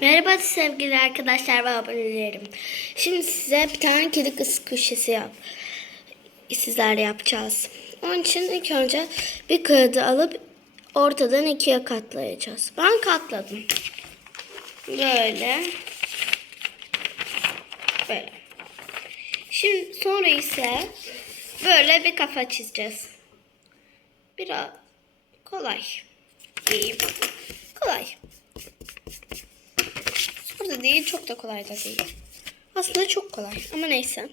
Merhaba sevgili arkadaşlar ve abonelerim. Şimdi size bir tane kedi kız köşesi yap. Sizlerle yapacağız. Onun için ilk önce bir kağıdı alıp ortadan ikiye katlayacağız. Ben katladım. Böyle. Böyle. Şimdi sonra ise böyle bir kafa çizeceğiz. Biraz kolay. Diyeyim. Kolay. Zor da değil, çok da kolay da değil. Aslında çok kolay ama neyse.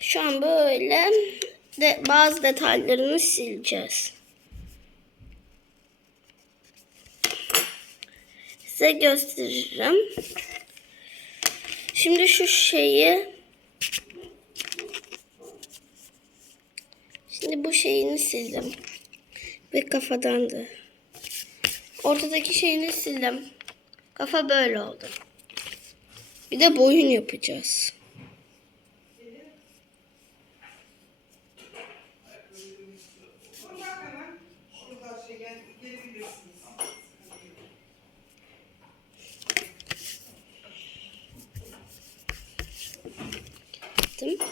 Şu an böyle de bazı detaylarını sileceğiz. Size gösteririm. Şimdi şu şeyi Şimdi bu şeyini sildim. Ve kafadan da. Ortadaki şeyini sildim. Kafa böyle oldu. Bir de boyun yapacağız.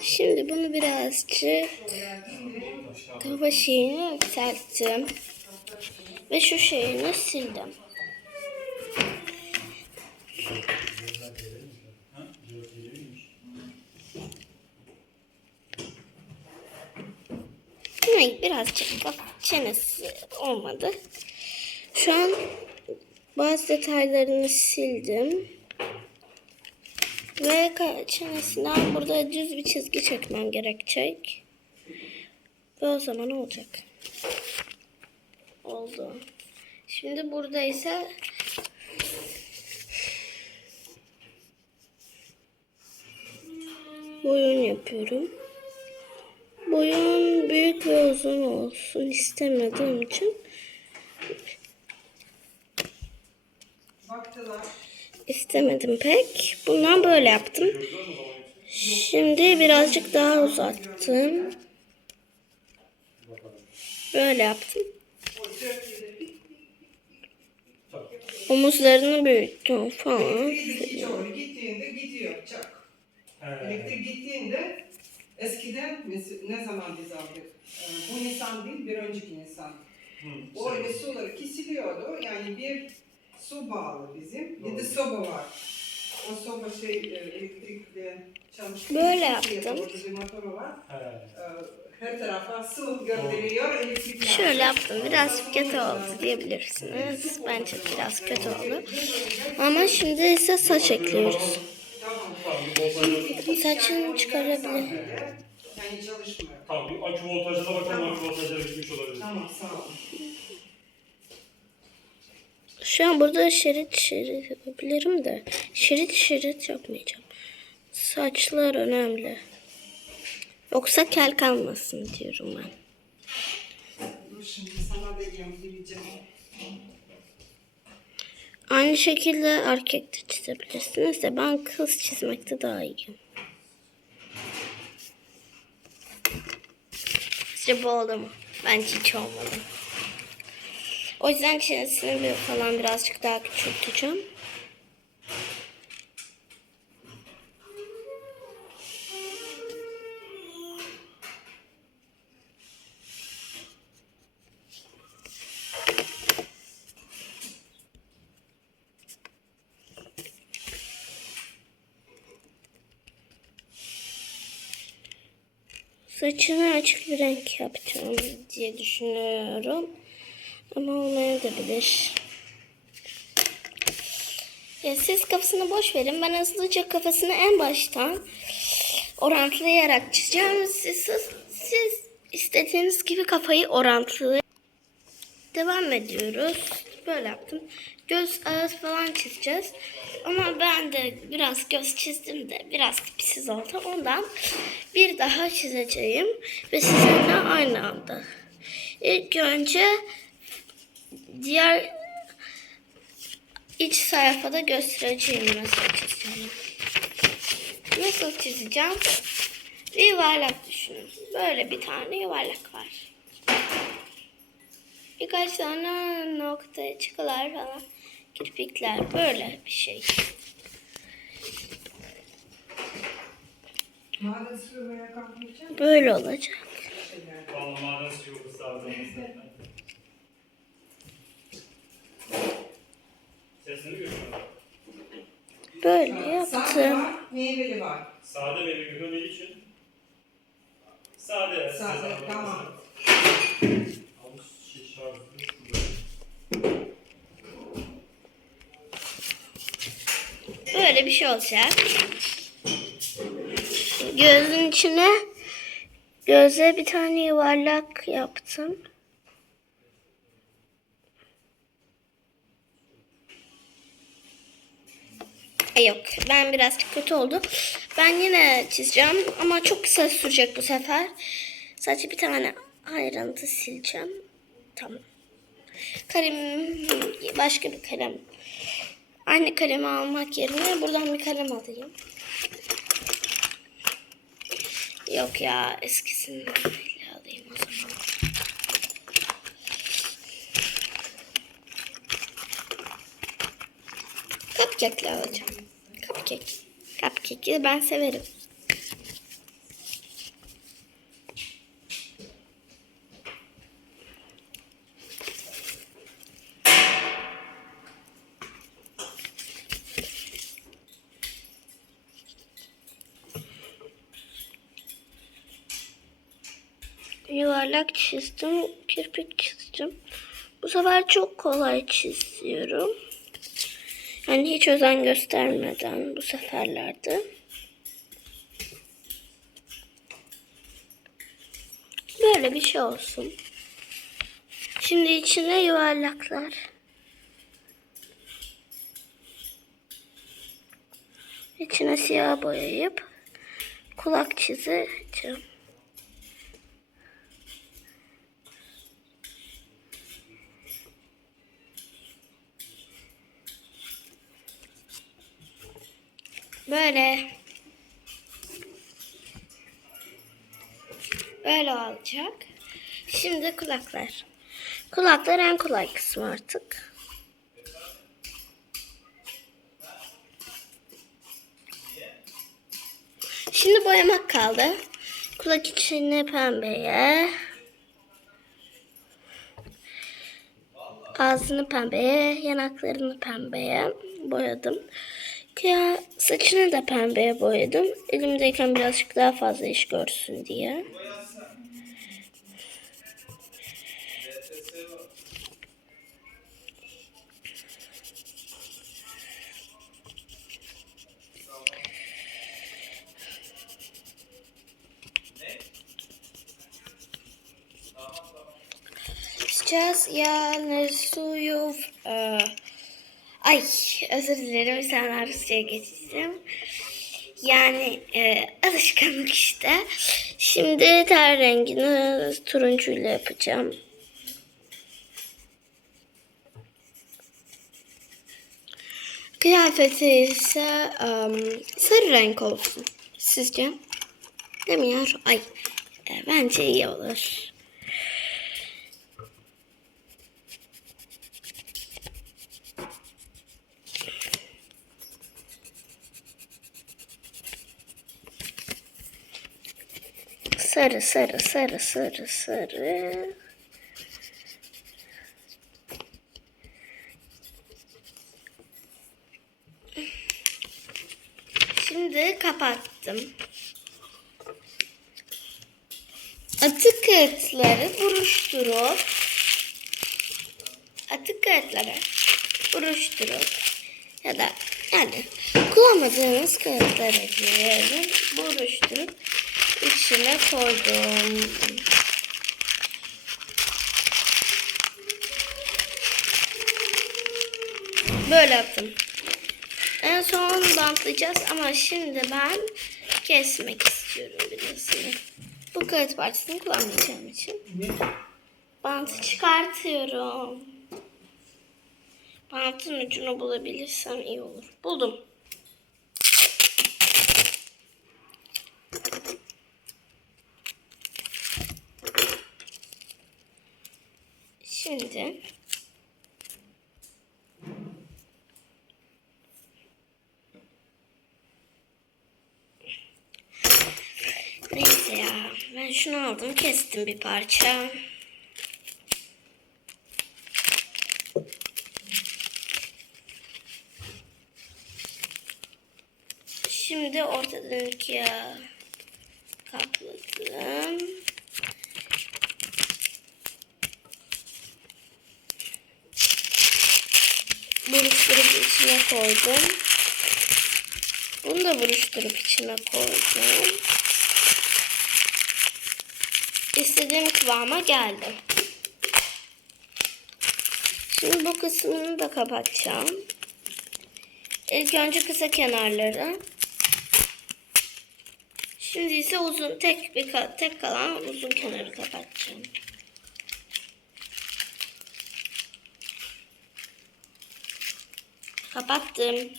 Şimdi bunu birazcık kafa şeyini yükselttim. Ve şu şeyini sildim. Demek birazcık kafa çenesi olmadı. Şu an bazı detaylarını sildim. Ve çenesinden burada düz bir çizgi çekmem gerekecek. Ve o zaman olacak. Oldu. Şimdi burada ise boyun yapıyorum. Boyun büyük ve uzun olsun istemediğim için Baktılar. istemedim pek. Bundan böyle yaptım. Şimdi birazcık daha uzattım. Böyle yaptım. Omuzlarını büyüttüm falan. Elektrik gittiğinde gidiyor çak. Elektrik gittiğinde eskiden ne zaman biz aldık? Ee, bu Nisan değil bir önceki Nisan. O öyle suları kesiliyordu. Yani bir su bağlı bizim. Bir de soba var. O soba şey e, elektrikle çalışıyor. Böyle yaptım. Orada bir motoru var. Ee, Her tarafa su gönderiyor. Elektrik Şöyle yaptım. Biraz kötü oldu diyebilirsiniz. Bence biraz kötü oldu. Ama şimdi ise saç ekliyoruz. Saçını çıkarabilirim. Yani çalışmıyor. Tamam bir akü voltajına bakalım Tamam. akü voltajları gitmiş olabilir. Tamam sağ ol. Şu an burada şerit şerit yapabilirim de şerit şerit yapmayacağım. Saçlar önemli. Yoksa kel kalmasın diyorum ben. Dur şimdi sana da Aynı şekilde erkek de çizebilirsiniz de ben kız çizmekte daha iyiyim. Sizce bu oldu mu? Bence hiç olmadı. O yüzden çenesini falan birazcık daha küçülteceğim. Saçını açık bir renk yapacağım diye düşünüyorum. Ama olmayabilir. Ya siz kafasını boş verin. Ben hızlıca kafasını en baştan orantılayarak çizeceğim. Siz, siz, siz istediğiniz gibi kafayı orantılayın. Devam ediyoruz. Böyle yaptım. Göz, ağız falan çizeceğiz. Ama ben de biraz göz çizdim de biraz tipsiz oldu. Ondan bir daha çizeceğim. Ve sizinle aynı anda. İlk önce diğer iç sayfada göstereceğim nasıl çizeceğim. Nasıl çizeceğim? Bir yuvarlak düşünün. Böyle bir tane yuvarlak var. Birkaç tane nokta çıkılar falan Kirpikler böyle bir şey. Böyle olacak. Böyle yaptım. meyveli var. Sade meyve gömleği için. Sade. Sade, tamam. Böyle bir şey olacak. Gözün içine göze bir tane yuvarlak yaptım. Yok ben birazcık kötü oldu. Ben yine çizeceğim ama çok kısa sürecek bu sefer. Sadece bir tane ayrıntı sileceğim. Tamam. Kalem başka bir kalem. Aynı kalemi almak yerine buradan bir kalem alayım. Yok ya eskisinden alayım o zaman. Cupcake'le alacağım. Cupcake. Cupcake'i ben severim. Yuvarlak çizdim, kirpik çizdim. Bu sefer çok kolay çiziyorum. Yani hiç özen göstermeden bu seferlerde. Böyle bir şey olsun. Şimdi içine yuvarlaklar. İçine siyah boyayıp kulak çizeceğim. Böyle. Böyle olacak. Şimdi kulaklar. Kulaklar en kolay kısmı artık. Şimdi boyamak kaldı. Kulak içini pembeye. Ağzını pembeye, yanaklarını pembeye boyadım. Ya Saçını da pembeye boyadım. Elimdeyken birazcık daha fazla iş görsün diye. yapacağız. Yani suyu... Ay özür dilerim. Sen Rusça'ya geçeceğim. Yani e, alışkanlık işte. Şimdi ter rengini turuncuyla yapacağım. Kıyafeti ise em, sarı renk olsun. Sizce? Ya? Ay e, bence iyi olur. Sarı sarı sarı sarı sarı. Şimdi kapattım. Atık kağıtları buruşturup atık kağıtları buruşturup ya da yani kullanmadığınız kağıtları diyelim buruşturup içine koydum. Böyle yaptım. En son bantlayacağız ama şimdi ben kesmek istiyorum birisini. Bu kağıt parçasını kullanmayacağım için. Bantı çıkartıyorum. Bantın ucunu bulabilirsem iyi olur. Buldum. Şimdi uçunu aldım. Kestim bir parça. Şimdi ortadan ikiye kapladım. Buruşturup içine koydum. Bunu da buruşturup içine koydum. İstediğim kıvama geldi. Şimdi bu kısmını da kapatacağım. İlk önce kısa kenarları. Şimdi ise uzun tek bir tek kalan uzun kenarı kapatacağım. Kapattım.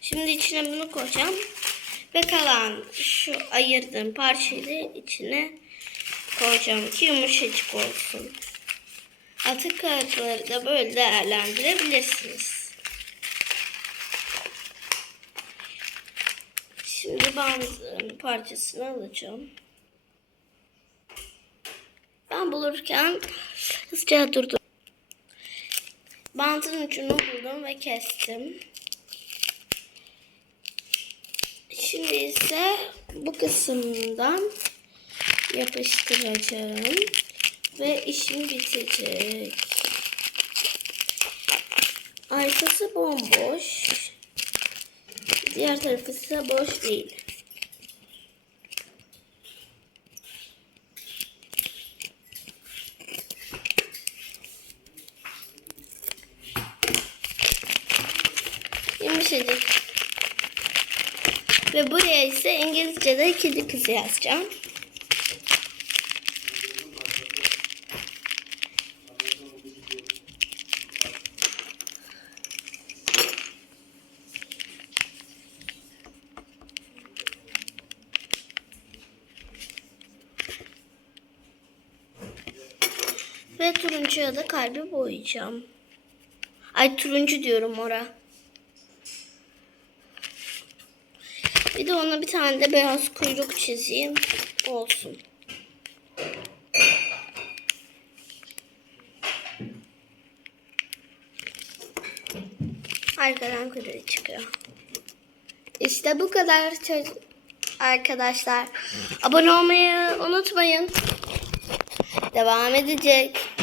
Şimdi içine bunu koyacağım. Ve kalan şu ayırdığım parçayı içine koyacağım ki yumuşacık olsun. Atık kağıtları da böyle değerlendirebilirsiniz. Şimdi bandın parçasını alacağım. Ben bulurken hızlıca durdum. Bantın ucunu buldum ve kestim. Şimdi ise bu kısımdan yapıştıracağım ve işim bitecek. Arkası bomboş. Diğer tarafı ise boş değil. Yumuşacık. Ve buraya ise İngilizce'de kedi kızı yazacağım. Ve turuncuya da kalbi boyayacağım. Ay turuncu diyorum ora. Bir de ona bir tane de beyaz kuyruk çizeyim. Olsun. Arkadan kuyruğu çıkıyor. İşte bu kadar arkadaşlar. Abone olmayı unutmayın. Devam edecek.